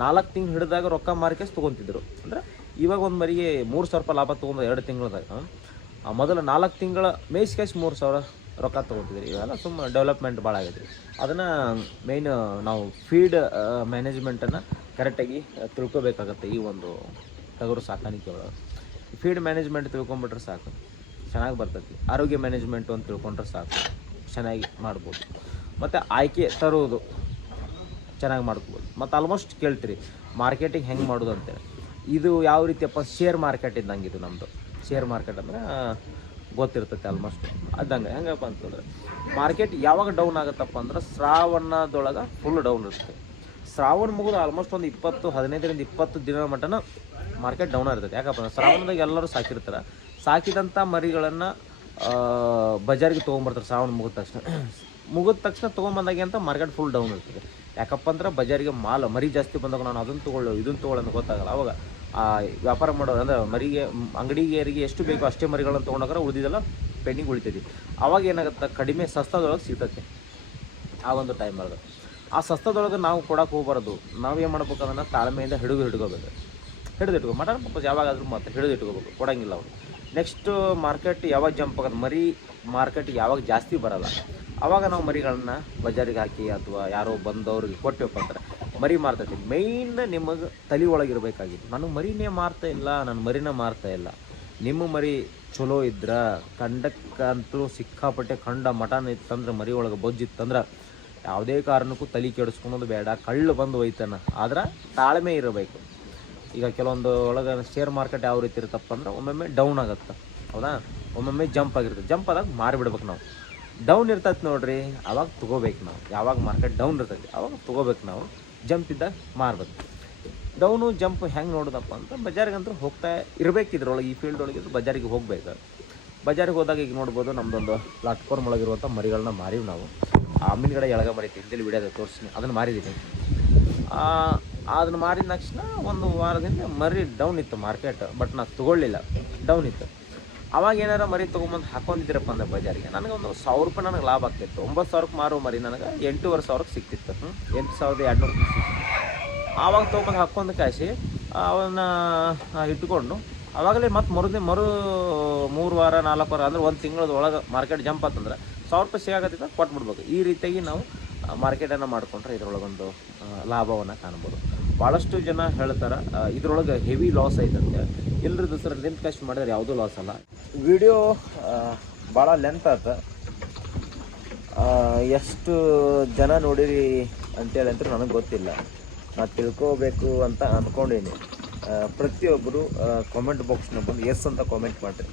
ನಾಲ್ಕು ತಿಂಗಳು ಹಿಡಿದಾಗ ರೊಕ್ಕ ಮಾರ್ಕೆಸ್ ತೊಗೊತಿದ್ರು. ಅಂದರೆ ಇವಾಗ ಒಂದು ಮರಿಗೆ ಮೂರು ಸಾವಿರ ರೂಪಾಯಿ ಲಾಭ ತೊಗೊಂಡು ಎರಡು ತಿಂಗಳದಾಗ ಮೊದಲು ನಾಲ್ಕು ತಿಂಗಳ ಮೇಯ್ಸ್ ಕ್ಯಾಶ್ ಮೂರು ಸಾವಿರ ರೊಕ್ಕ ತೊಗೊತಿದ್ರಿ. ಇವೆಲ್ಲ ಸುಮ್ಮ ಡೆವಲಪ್ಮೆಂಟ್ ಭಾಳ ಆಗೈತೆ ಅದನ್ನು ಮೇಯ್ನ್ ನಾವು ಫೀಡ್ ಮ್ಯಾನೇಜ್ಮೆಂಟನ್ನು ಕರೆಕ್ಟಾಗಿ ತಿಳ್ಕೊಬೇಕಾಗತ್ತೆ ಈ ಒಂದು ಟಗರು ಸಾಕಾಣಿಕೆ ಒಳಗೆ. ಫೀಡ್ ಮ್ಯಾನೇಜ್ಮೆಂಟ್ ತಿಳ್ಕೊಂಬಿಟ್ರೆ ಸಾಕು. ಚೆನ್ನಾಗಿ ಬರ್ತೈತಿ. ಆರೋಗ್ಯ ಮ್ಯಾನೇಜ್ಮೆಂಟು ಅಂತ ತಿಳ್ಕೊಂಡ್ರೆ ಸಾಕು. ಚೆನ್ನಾಗಿ ಮಾಡ್ಬೋದು. ಮತ್ತು ಆಯ್ಕೆ ತರುವುದು ಚೆನ್ನಾಗಿ ಮಾಡ್ಕೋಬೋದು. ಮತ್ತು ಆಲ್ಮೋಸ್ಟ್ ಕೇಳ್ತೀರಿ ಮಾರ್ಕೆಟಿಂಗ್ ಹೆಂಗೆ ಮಾಡೋದು ಅಂತೇಳಿ ಇದು ಯಾವ ರೀತಿಯಪ್ಪ ಶೇರ್ ಮಾರ್ಕೆಟ್ ಇದ್ದಂಗೆ ಇದು ನಮ್ಮದು ಶೇರ್ ಮಾರ್ಕೆಟ್ ಅಂದ್ರೆ ಗೊತ್ತಿರ್ತೈತೆ ಆಲ್ಮೋಸ್ಟ್ ಅದಂಗೆ, ಹೆಂಗಪ್ಪ ಅಂತಂದ್ರೆ ಮಾರ್ಕೆಟ್ ಯಾವಾಗ ಡೌನ್ ಆಗುತ್ತಪ್ಪ ಅಂದ್ರೆ ಶ್ರಾವಣದೊಳಗೆ ಫುಲ್ ಡೌನ್ ಇರುತ್ತೆ. ಶ್ರಾವಣ ಮುಗಿದು ಆಲ್ಮೋಸ್ಟ್ ಒಂದು ಇಪ್ಪತ್ತು, ಹದಿನೈದರಿಂದ ಇಪ್ಪತ್ತು ದಿನ ಮಟ್ಟನ ಮಾರ್ಕೆಟ್ ಡೌನ್ ಇರ್ತೈತೆ ಯಾಕಪ್ಪ ಅಂದ್ರೆ ಶ್ರಾವಣದಾಗ ಎಲ್ಲರೂ ಸಾಕಿರ್ತಾರೆ. ಸಾಕಿದಂಥ ಮರಿಗಳನ್ನು ಬಜಾರಿಗೆ ತೊಗೊಂಬರ್ತಾರೆ ಶ್ರಾವಣ ಮುಗಿದ ತಕ್ಷಣ. ಮುಗಿದ ತಕ್ಷಣ ತೊಗೊಂಬಂದಾಗೆ ಅಂತ ಮಾರ್ಕೆಟ್ ಫುಲ್ ಡೌನ್ ಇರ್ತದೆ. ಯಾಕಪ್ಪ ಅಂದ್ರೆ ಬಜಾರಿಗೆ ಮಾಲ್ ಮರಿ ಜಾಸ್ತಿ ಬಂದಾಗ ನಾನು ಅದನ್ನು ತೊಗೊಳ್ಳೋ ಇದನ್ನು ತೊಗೊಳ್ಳೋ ಅಂತ ಗೊತ್ತಾಗಲ್ಲ. ಅವಾಗ ಆ ವ್ಯಾಪಾರ ಮಾಡೋರು ಅಂದ್ರೆ ಮರಿಗೆ ಅಂಗಡಿಗೆರಿಗೆ ಎಷ್ಟು ಬೇಕೋ ಅಷ್ಟೇ ಮರಿಗಳನ್ನು ತೊಗೊಂಡಾಗ ಉಳಿದಿದೆಲ್ಲ ಪೆಂಡಿಂಗ್ ಉಳಿತೈತಿ. ಅವಾಗ ಏನಾಗುತ್ತೆ, ಕಡಿಮೆ ಸಸ್ತದೊಳಗೆ ಸಿಗ್ತೈತೆ ಆ ಒಂದು ಟೈಮ್ ಒಳಗೆ. ಆ ಸಸ್ತದೊಳಗೆ ನಾವು ಕೊಡಕ್ಕೆ ಹೋಗ್ಬಾರ್ದು. ನಾವು ಏನು ಮಾಡ್ಬೇಕು ಅದನ್ನು ತಾಳ್ಮೆಯಿಂದ ಹಿಡಿದು ಹಿಡ್ಕೋಬೇಕು. ಹಿಡಿದಿಟ್ಕೋ ಮಟನ್ ಪಪ್ಪ ಯಾವಾಗಾದ್ರೂ ಮತ್ತೆ ಹಿಡಿದು ಇಟ್ಕೋಬೇಕು ಕೊಡಂಗಿಲ್ಲ ಅವ್ರು. ನೆಕ್ಸ್ಟ್ ಮಾರ್ಕೆಟ್ ಯಾವಾಗ ಜಂಪ್ ಆಗೋದು ಮರಿ ಮಾರ್ಕೆಟ್ ಯಾವಾಗ ಜಾಸ್ತಿ ಬರಲ್ಲ. ಆವಾಗ ನಾವು ಮರಿಗಳನ್ನ ಬಜಾರಿಗೆ ಹಾಕಿ ಅಥವಾ ಯಾರೋ ಬಂದವ್ರಿಗೆ ಕೊಟ್ಟೆವಪ್ಪ ಅಂದ್ರೆ ಮರಿ ಮಾರ್ತೈತಿ ಮೇಯ್ನ್ ನಿಮಗೆ ತಲೆ ಒಳಗಿರ್ಬೇಕಾಗಿತ್ತು ನಾನು ಮರಿನೇ ಮಾರ್ತಾ ಇಲ್ಲ, ನಾನು ಮರಿನ ಮಾರ್ತಾ ಇಲ್ಲ. ನಿಮ್ಮ ಮರಿ ಚಲೋ ಇದ್ರ ಕಂಡಕ್ಕಂತೂ ಸಿಕ್ಕಾಪಟ್ಟೆ ಕಂಡ ಮಟನ್ ಇತ್ತಂದ್ರೆ ಮರಿ ಒಳಗೆ ಬೊಜ್ಜಿತ್ತಂದ್ರೆ ಯಾವುದೇ ಕಾರಣಕ್ಕೂ ತಲೆ ಕೆಡಿಸ್ಕೊಳೋದು ಬೇಡ, ಕಳ್ಳು ಬಂದು ಒಯ್ತಾನ ಆದ್ರೆ ತಾಳ್ಮೆ ಇರಬೇಕು. ಈಗ ಕೆಲವೊಂದು ಒಳಗೆ ಶೇರ್ ಮಾರ್ಕೆಟ್ ಯಾವ ರೀತಿ ಇರುತ್ತಪ್ಪ ಅಂದ್ರೆ ಒಮ್ಮೊಮ್ಮೆ ಡೌನ್ ಆಗುತ್ತೆ. ಹೌದಾ? ಒಮ್ಮೊಮ್ಮೆ ಜಂಪ್ ಆಗಿರುತ್ತೆ. ಜಂಪ್ ಆದಾಗ ಮಾರಿಬಿಡ್ಬೇಕು ನಾವು. ಡೌನ್ ಇರ್ತೈತೆ ನೋಡ್ರಿ, ಅವಾಗ ತೊಗೋಬೇಕು ನಾವು. ಯಾವಾಗ ಮಾರ್ಕೆಟ್ ಡೌನ್ ಇರ್ತೈತಿ, ಅವಾಗ ತೊಗೋಬೇಕು ನಾವು. ಜಂಪ್ ಇದ್ದಾಗ ಮಾರ್ಬೇಕು ಡೌನು ಜಂಪ್ ಹೆಂಗೆ ನೋಡೋದಪ್ಪ ಅಂತ ಬಜಾರಿಗಂತೂ ಹೋಗ್ತಾ ಇರಬೇಕು ಇದ್ರೊಳಗೆ, ಈ ಫೀಲ್ಡ್ ಒಳಗೆ ಬಜಾರಿಗೆ ಹೋಗ್ಬೇಕು. ಬಜಾರಿಗೆ ಹೋದಾಗ ಈಗ ನೋಡ್ಬೋದು ನಮ್ಮದೊಂದು ಪ್ಲಾಟ್ಫಾರ್ಮ್ ಒಳಗಿರುವಂಥ ಮರಿಗಳನ್ನ ಮಾರೀವಿ ನಾವು. ಆ ಮೀನುಗಡೆ ಎಳಗ ಮರಿ ಹಿಂದಲ್ಲಿ ವಿಡಿಯೋ ತೋರಿಸ್ತೀನಿ. ಅದನ್ನು ಮಾರಿದ್ದೀನಿ ಅದನ್ನು ಮಾರಿದ ತಕ್ಷಣ ಒಂದು ವಾರದಿಂದ ಮರಿ ಡೌನ್ ಇತ್ತು ಮಾರ್ಕೆಟ್ ಬಟ್ ನಾನು ತೊಗೊಳ್ಳಿಲ್ಲ. ಡೌನ್ ಇತ್ತು. ಅವಾಗ ಏನಾರ ಮರಿ ತೊಗೊಂಬಂದು ಹಾಕೊಂಡಿದ್ದೀರಪ್ಪ ಅಂದ್ರೆ ಬಜಾರಿಗೆ. ನನಗೆ ಒಂದು ಸಾವಿರ ರೂಪಾಯಿ ನನಗೆ ಲಾಭ ಆಗ್ತಿತ್ತು. ಒಂಬತ್ತು ಸಾವಿರಕ್ಕೆ ಮಾರೋ ಮರಿ ನನಗೆ ಎಂಟೂವರೆ ಸಾವಿರಕ್ಕೆ ಸಿಕ್ತಿತ್ತು. ಎಂಟು ಸಾವಿರದ ಎರಡುನೂರು ಆವಾಗ ತೊಗೊಂಬಂದು ಹಾಕೊಂಡು ಕಾಯಿಸಿ, ಅವನ್ನ ಇಟ್ಕೊಂಡು ಆವಾಗಲೇ ಮತ್ತೆ ಮರುದೇ, ಮರು ಮೂರು ವಾರ, ನಾಲ್ಕು ವಾರ ಅಂದ್ರೆ ಒಂದು ತಿಂಗಳದ ಒಳಗೆ ಮಾರ್ಕೆಟ್ ಜಂಪ್ ಆತಂದ್ರೆ ಸಾವಿರ ರೂಪಾಯಿ ಸಿಗಾಕತ್ತಿದ್ದ ಕೊಟ್ಬಿಡ್ಬೇಕು. ಈ ರೀತಿಯಾಗಿ ನಾವು ಮಾರ್ಕೆಟನ್ನು ಮಾಡಿಕೊಂಡ್ರೆ ಇದರೊಳಗೊಂದು ಲಾಭವನ್ನು ಕಾಣ್ಬೋದು. ಭಾಳಷ್ಟು ಜನ ಹೇಳ್ತಾರೆ ಇದ್ರೊಳಗೆ ಹೆವಿ ಲಾಸ್ ಐತಂತೆ. ಎಲ್ಲರದ್ದು ಸರ್ ಲೆಂತ್ ಕಾಸ್ಟ್ ಮಾಡಿದ್ರೆ ಯಾವುದೂ ಲಾಸ್ ಅಲ್ಲ. ವಿಡಿಯೋ ಭಾಳ ಲೆಂತ್ ಆತ. ಎಷ್ಟು ಜನ ನೋಡಿರಿ ಅಂತೇಳಿ ಅಂತ ನನಗೆ ಗೊತ್ತಿಲ್ಲ. ನಾ ತಿಳ್ಕೋಬೇಕು ಅಂತ ಅಂದ್ಕೊಂಡೀನಿ ಪ್ರತಿಯೊಬ್ಬರು ಕಾಮೆಂಟ್ ಬಾಕ್ಸ್ನ ಬಂದು ಎಸ್ ಅಂತ ಕಾಮೆಂಟ್ ಮಾಡಿರಿ.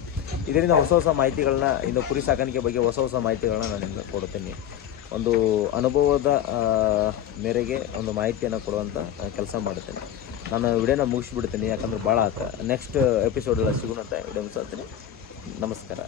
ಇದರಿಂದ ಹೊಸ ಹೊಸ ಮಾಹಿತಿಗಳನ್ನ, ಇನ್ನು ಕುರಿ ಸಾಕಾಣಿಕೆ ಬಗ್ಗೆ ಹೊಸ ಹೊಸ ಮಾಹಿತಿಗಳನ್ನ ನಾನು ನಿಮಗೆ ಕೊಡ್ತೀನಿ. ಒಂದು ಅನುಭವದ ಮೇರೆಗೆ ಒಂದು ಮಾಹಿತಿಯನ್ನು ಕೊಡುವಂಥ ಕೆಲಸ ಮಾಡುತ್ತೇನೆ ನಾನು ವಿಡಿಯೋನ ಮುಗಿಸ್ಬಿಡ್ತೀನಿ ಯಾಕಂದ್ರೆ ಭಾಳ ಆತ. ನೆಕ್ಸ್ಟ್ ಎಪಿಸೋಡೆಲ್ಲ ಸಿಗೋಣ ಅಂತ ವಿಡಿಯೋ ಮುಗಿಸ್ತೀನಿ ನಮಸ್ಕಾರ.